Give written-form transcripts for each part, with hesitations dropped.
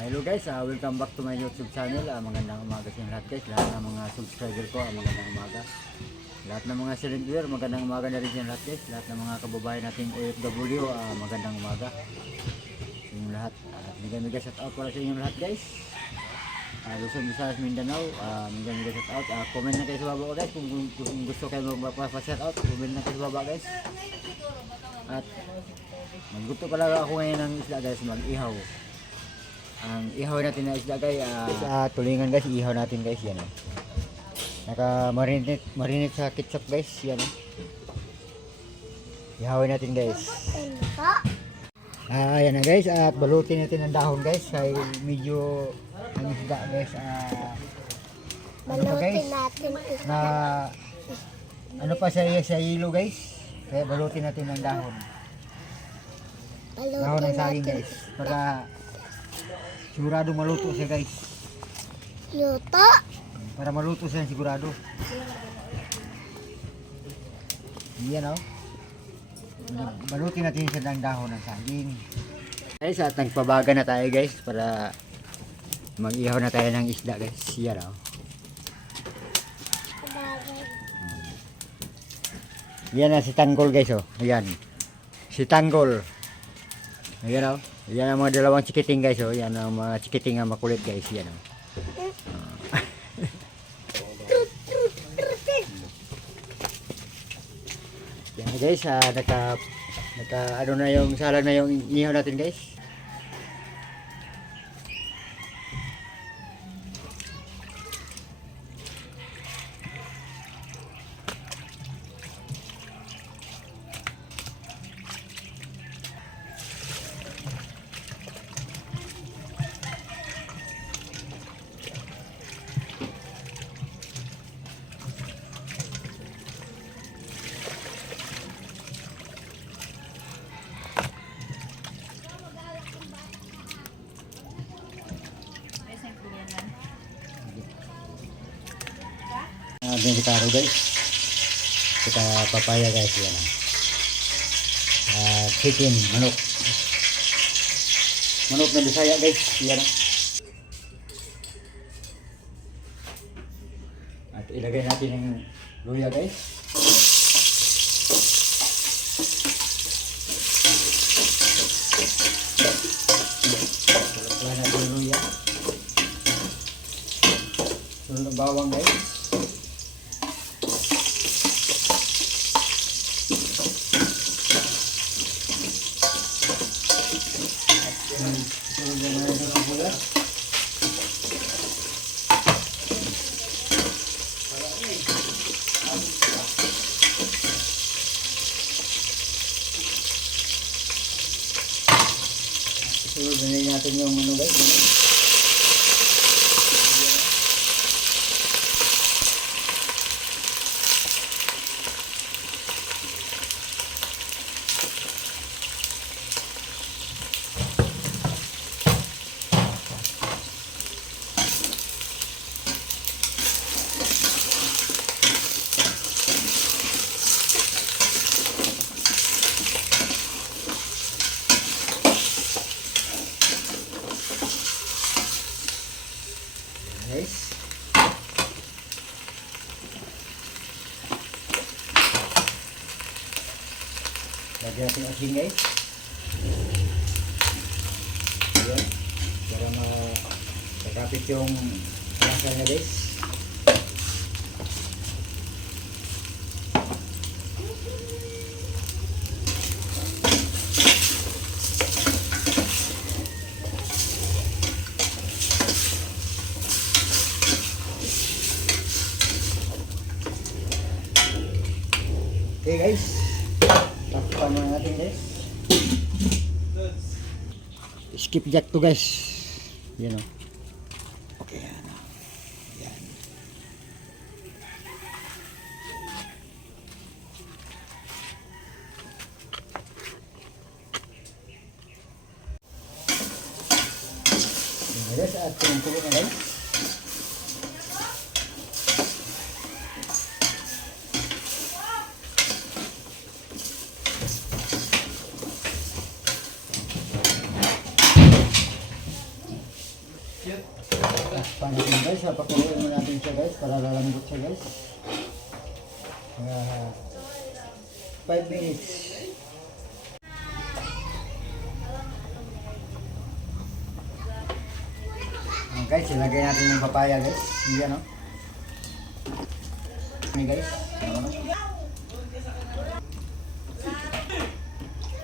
Hello guys, welcome back to my YouTube channel. Magandang umaga sa inyo lahat guys. Lahat ng mga subscriber ko, magandang umaga. Lahat ng mga silent viewer, magandang umaga na rin sa inyo lahat guys. Lahat ng mga kababayan nating OFW, magandang umaga sa inyo lahat. At mega shout out pala sa inyo lahat guys. Luzon, Visayas, Mindanao, mega shout out. Comment na kayo sa baba guys kung gusto kayo magpa-shout out. Comment na kayo sa baba guys. At magluto pala ako ngayon ng isla guys, mag-ihaw. Ang ihaw natin na isda guys, tulingan guys, ihaw natin guys, yan naka-marinate sa ketchup guys, yan ihawin natin guys. Yan na guys, at balutin natin ang dahon guys, kaya medyo ang isda guys, ano pa guys, na ano pa sa hilo guys, kaya balutin natin ang dahon ng saging guys, para sigurado maluto siya guys. Luto? Para maluto siya sigurado. Yan o. Balutin natin siya ng dahon ng saging. Guys, at nagpabaga na tayo guys para mag-ihaw na tayo ng isda guys. Yan o. Yan na si Tanggol guys o. Ayan. Si Tanggol. Ayan o. Yan ang mga dalawang chikiting guys oh. Yan ang mga chikiting na makulit guys. Yan oh. Yan guys, naka ano na yung salang na yung inihaw natin guys. Ating kitaro guys, kita papaya guys, yan chicken, manok na Bisaya guys, yan at ilagay natin yung luya guys. Ilagay natin yung luya, sunod ang bawang guys. Sunod na natin yung ano guys. Guys, lagyan natin ang asin guys. Ayan, para makakapit yung lasa niya guys. Okay guys, takpan na natin guys. Skip jack to guys. Yan o. Okay, yan o. Yan. Yan guys, at pinagpulo na guys. Takpan natin guys, pakuloyin mo natin siya guys para lalambot siya guys. 5 minutes. Guys, ilagay natin yung papaya guys. Yan o. Ini guys.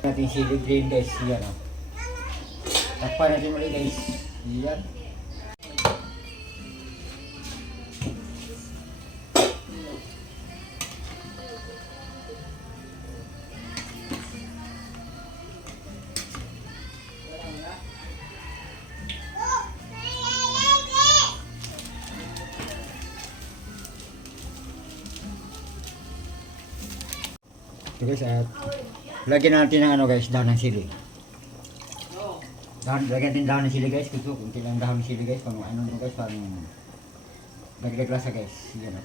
Natin chili green guys. Yan o. Takpan natin muli guys. Yan. So guys, lagyan natin ng ano guys, dahon ng sili. Lagyan natin dahon ng sili guys, kunti lang dahon ng sili guys, pang ano guys, pang dagdag lasa guys. Yan o.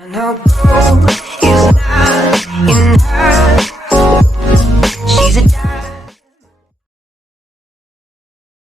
And I'll go